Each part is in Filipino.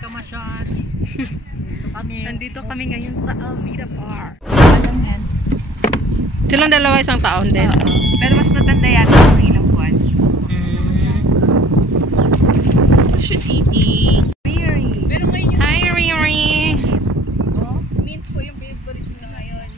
ka-massage. Nandito kami ngayon sa Almeida Park. Silang dalawa isang taon din. Pero mas matanda yata ng ilang buwan. City. Riri. Pero ngayon yung... Hi, Riri! Oh, mint po yung favorite mo na ngayon.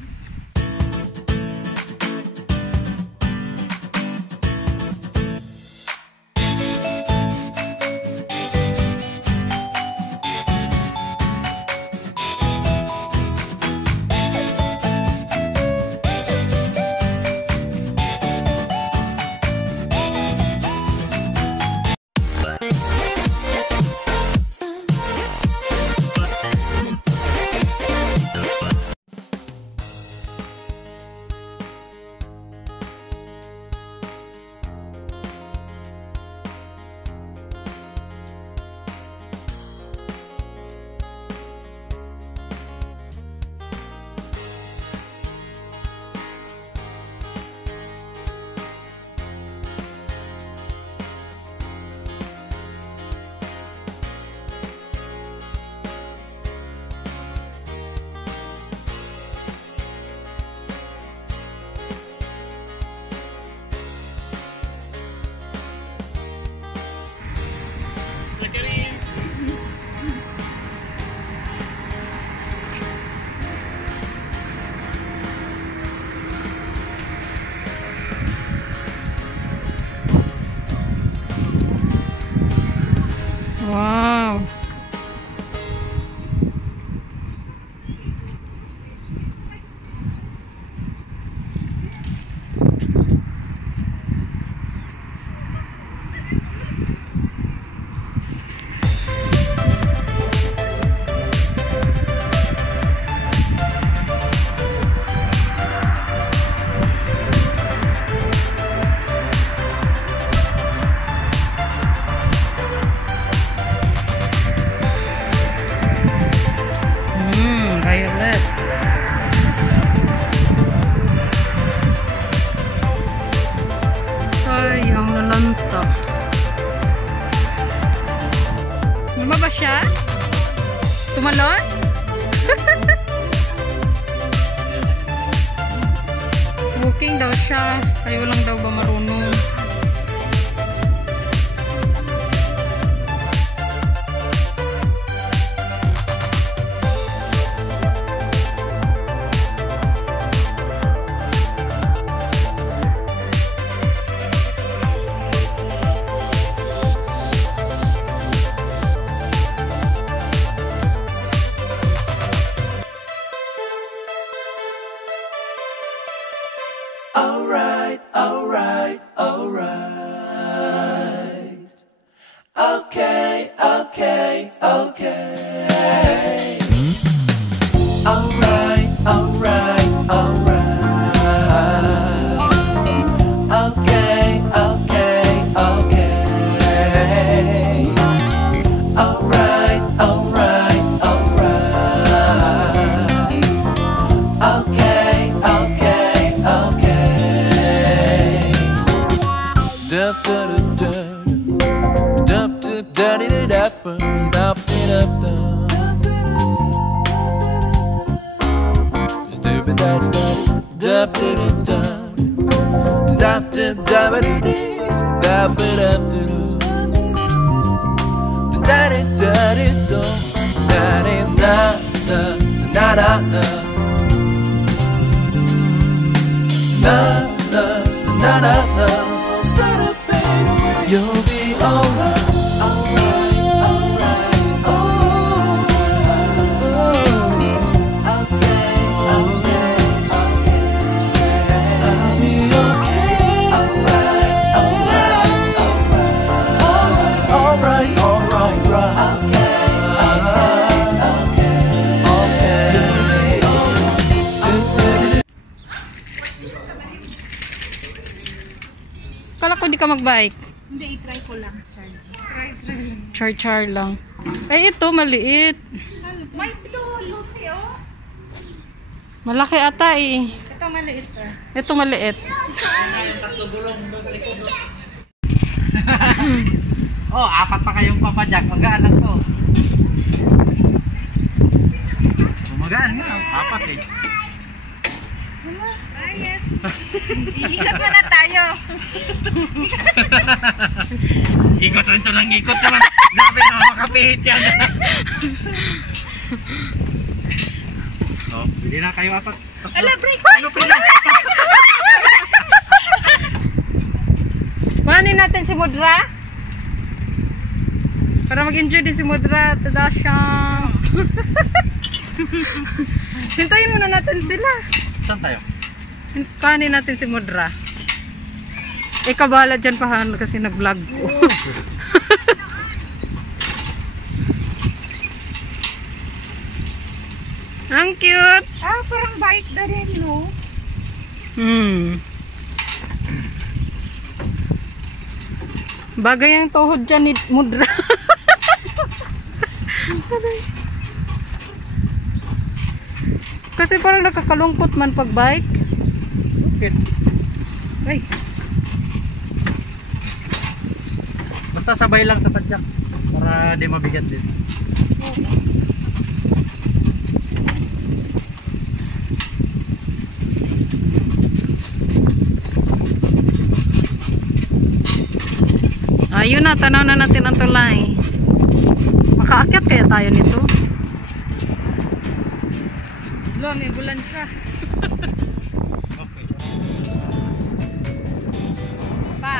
Wow! Violet. Sayang, nalanta. Lumaba siya? Tumalon? Walking daw siya. Kayo lang daw ba marunong? Alright. Okay. Alright. You'll be alright. Kala ko di ka magbike. Hindi, i-try ko lang. Char lang. Eh, ito, maliit. May Lucy, oh. Malaki ata eh. Ito maliit, Ito maliit. Oh, apat pa kayong papadyak. Mag-aanak ko. Iikot na lang tayo. Ikot rin ito ng ikot naman. Grabe na makapihit yan. Oh, bili na kayo apat. Ala, break! Ano pa na? Kuhanin natin si Mudra. Para mag-enjoy din si Mudra. Tadasha. Hintayin muna natin sila. Saan tayo? Kuhanin natin si Mudra. Ikaw bahala dyan pahan kasi nag-vlog ko. Ang cute! Ah, parang bike na rin, no? Bagay ang tuhod dyan ni Mudra. Kasi parang nakakalungkot man pag bike. Bakit? Ay, Basta sabay lang sa padyak. Para di mabigat din. ayun na, tanaw na natin ang tulay. Makaakyat kaya tayo nito? Lo, may bulan siya. Okay. Pa.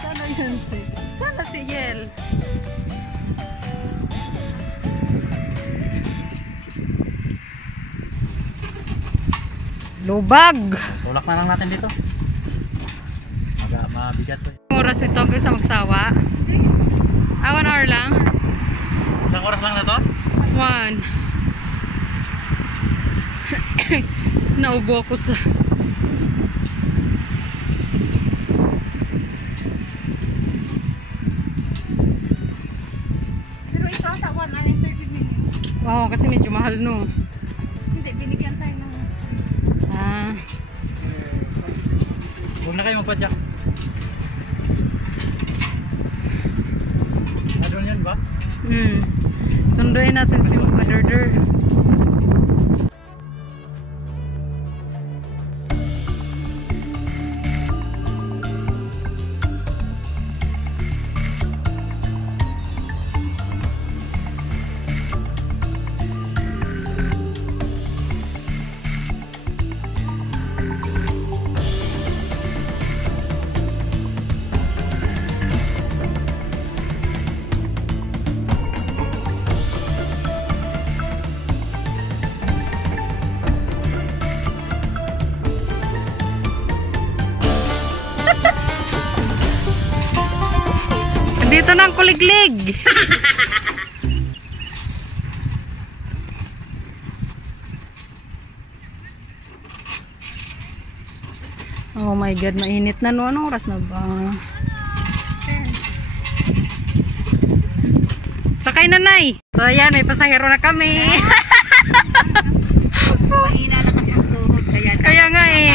Sana yun si? Sana si Yel. Lubag. Tulak na lang natin dito. Mabigat to. Oras nito hanggang sa magsawa. 1 hour lang. Ilang oras lang na to? 1. Naubo ako sa... Pero ito sa 1 hour and 30 minutes. Oo, kasi medyo mahal no. Hindi, binigyan tayo ng... Ah, Huwag na kayo magpadyak. Doon yan ba? sunduin natin si Mother. Dito na ang kuliglig. Oh my god, mainit na no. Anong oras na ba? Sakay na, Nay. So ayan, may pasahero na kami. Mahina na kasi ang tuhod. Kaya nga eh.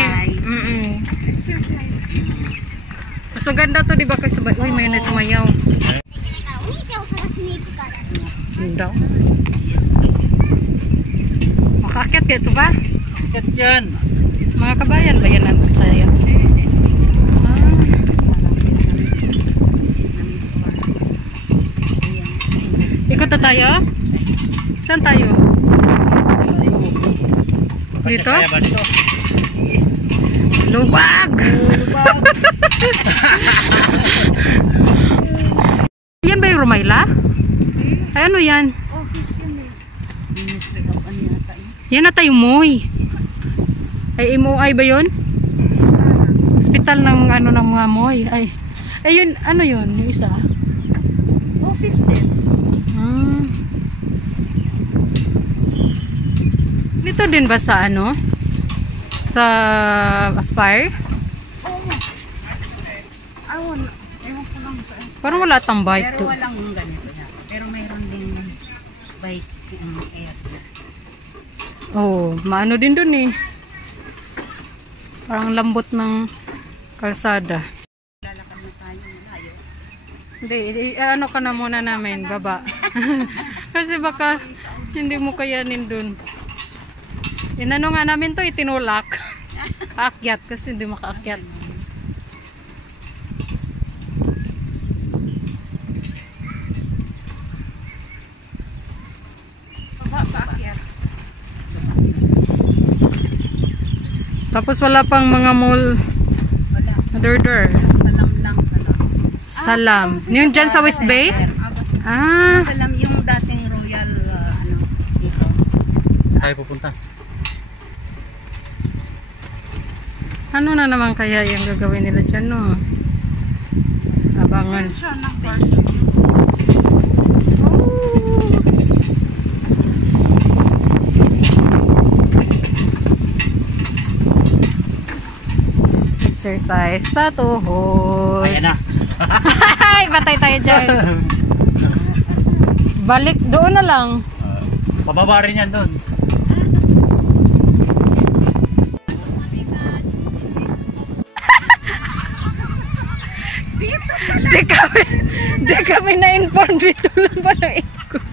Mas maganda to, di ba? Kasi uy, may nasumayaw. Yun daw. Makaakyat kayo ito ba? Kat yan. Mga kabayan ba yan ang pagsaya? Ikot na tayo? Saan tayo? Dito? Kaya ba dito? Lubag! Yan ba yung Rumayla? Ay, ano yan? Office yun eh. Ministry of ano yata eh. Yan na tayo, Moy. Ay, MOI ba yun? Hospital ng ano ng mga Moy. Ay, yun, ano yun? Yung isa? Office din. Dito din ba sa ano? Sa Aspire? Oo. Ewan ko lang sa... Parang wala tang bike Pero to. walang ganito na. Pero mayroon ding bike air. Oh, maano din dun eh. Parang lambot ng kalsada. Lalakad na tayo malayo. Hindi, ano ka na muna namin, baba. Kasi baka hindi mo kayanin dun. Inano nga namin to, itinulak. Aakyat kasi hindi makaakyat. Paakyat. Tapos wala pang mga mall. Wala. Order. Salam lang. Salam. Yung dyan sa West Bay? Ah. Salam yung dating royal, ano, dito. Tayo pupunta. Ano na naman kaya yung gagawin nila dyan, no? Abangan. Oh. Exercise sa tuhod. Ayan na. Ay, batay tayo dyan. Balik doon na lang. Pababa rin yan doon. Di kami na-inform dito lang pala ikot.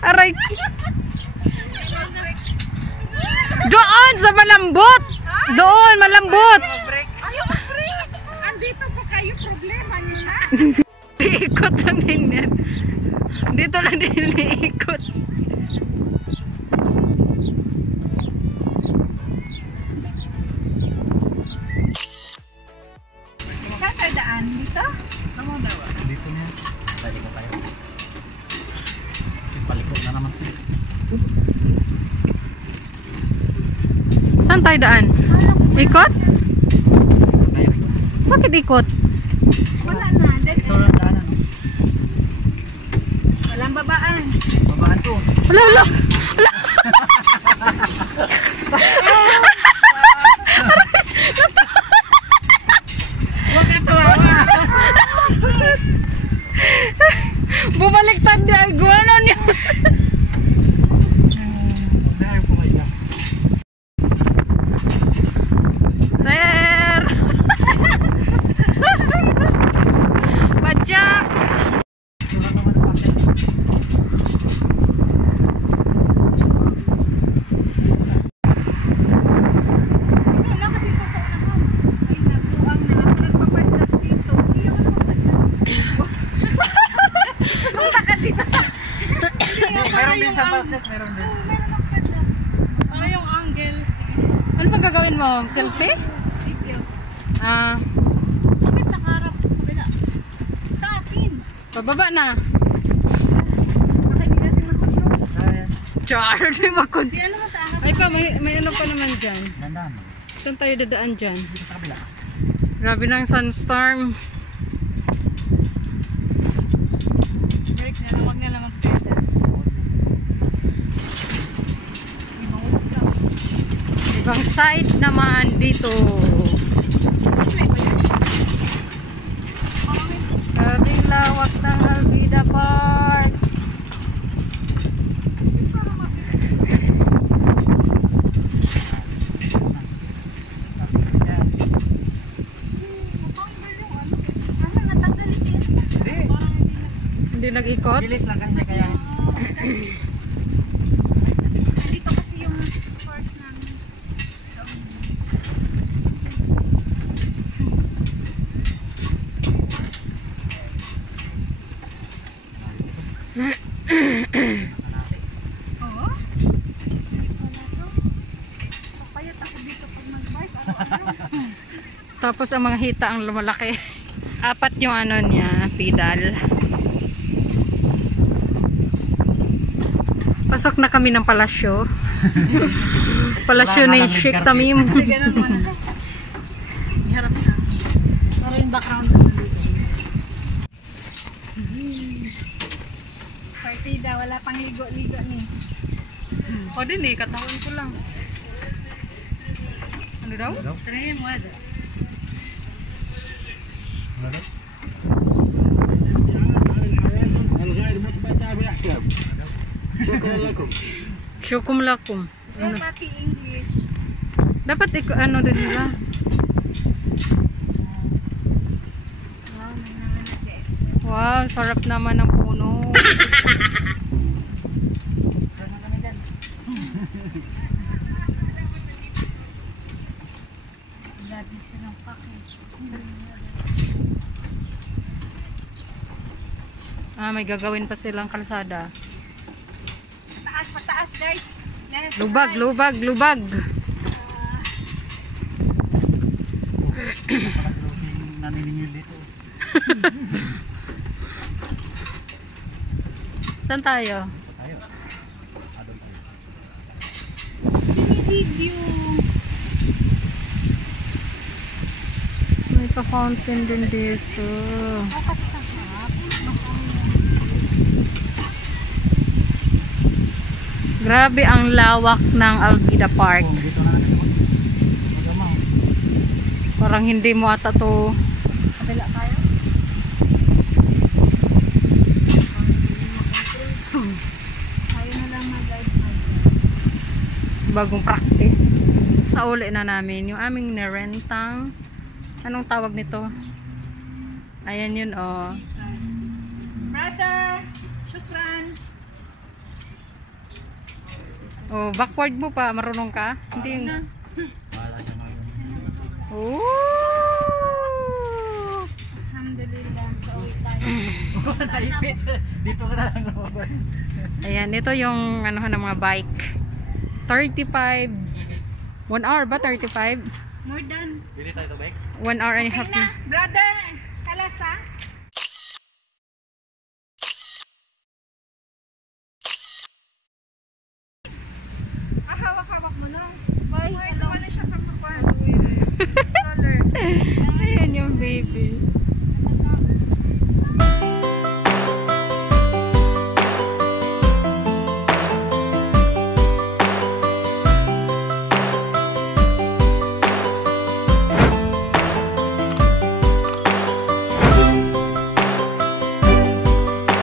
Aray. Doon sa malambot. Doon, malambot. Ayaw mag-break! Andito pa kayo, problema nyo na. Ikot lang din yan. Dito lang din iikot. Saan kayo daan? Dito? Dito niya. Tayo ko tayo. Palikot na naman. Saan tayo daan? Ikot? Bakit ikot? Wala na. Ito lang daanan. Walang babaan. Babaan to. Wala, wala. Huwag ka tawawa. Bumaliktad niya. Guwanon niya. Dahil po kayo. Sir! Padjak! Wala kasi ito sa unahan. Ay, nabuang na ako. Nagpapadyak dito. Hindi ako nagpapadyak. Punta ka dito sa... Meron din sa basket, meron din. Meron akong padyak. Para yung angle. Ano ba gagawin mo? Selfie? Video. Ah, Bakit nakaharap sa kabila? Sa akin. pababa na. Baka hindi natin makontrol. Ayan. Char, di makon. Di ano mo sa akin? Ay pa, may ano pa naman dyan. Gandaan. Saan tayo dadaan dyan? Dito sa kabila. Grabe ng sunstorm. Break na lang. Huwag na lang mag-pedal. Ibang side naman dito. Grabing lawak ng Alvida Park. Hindi nag-ikot? Bilis lang kasi kaya. Dito kasi yung first namin. Oo? Papayat ako dito pag mag-bike. Ano-ano? Tapos ang mga hita ang lumalaki. Apat yung ano niya, pedal. Pasok na kami ng palasyo. Palasyo ni Sheikh Tamim. Kasi ganun mo na. Iharap sa akin. Para yung background. Partida, wala pang ligo-ligo ni. O din eh, katawan ko lang. Ano daw? Extreme weather. Syukum lakum. Yung pati English. Dapat ano din nila. Wow, sarap naman ng puno. Labis na ng package. May gagawin pa silang kalsada. Mataas, mataas guys. Left, Lubag, right. lubag, lubag. Yung naniningil dito. Saan tayo? Tayo. Adon tayo. Binibidyo. May pa-fountain din dito. Kasi sa harap. Mas Grabe ang lawak ng Algida Park. Oh, dito na natin mag-amang. Parang hindi mo ata to kabila tayo. Tayo na lang mag-guide. bagong practice. Sa uli na namin yung aming nirentang, anong tawag nito? Ayan yun, oh. Brother, shukran. Oh, backward mo pa, marunong ka? Hindi yung... Wala siya mag- Oh! Alhamdulillah, sa uwi tayo. Naipit. Dito ka na lang lumabas. Ayan, ito yung ano ng mga bike. 35. 1 hour ba? 35? More than. Dili tayo to bike. 1 hour and a half Okay na, na. brother. Kalasa.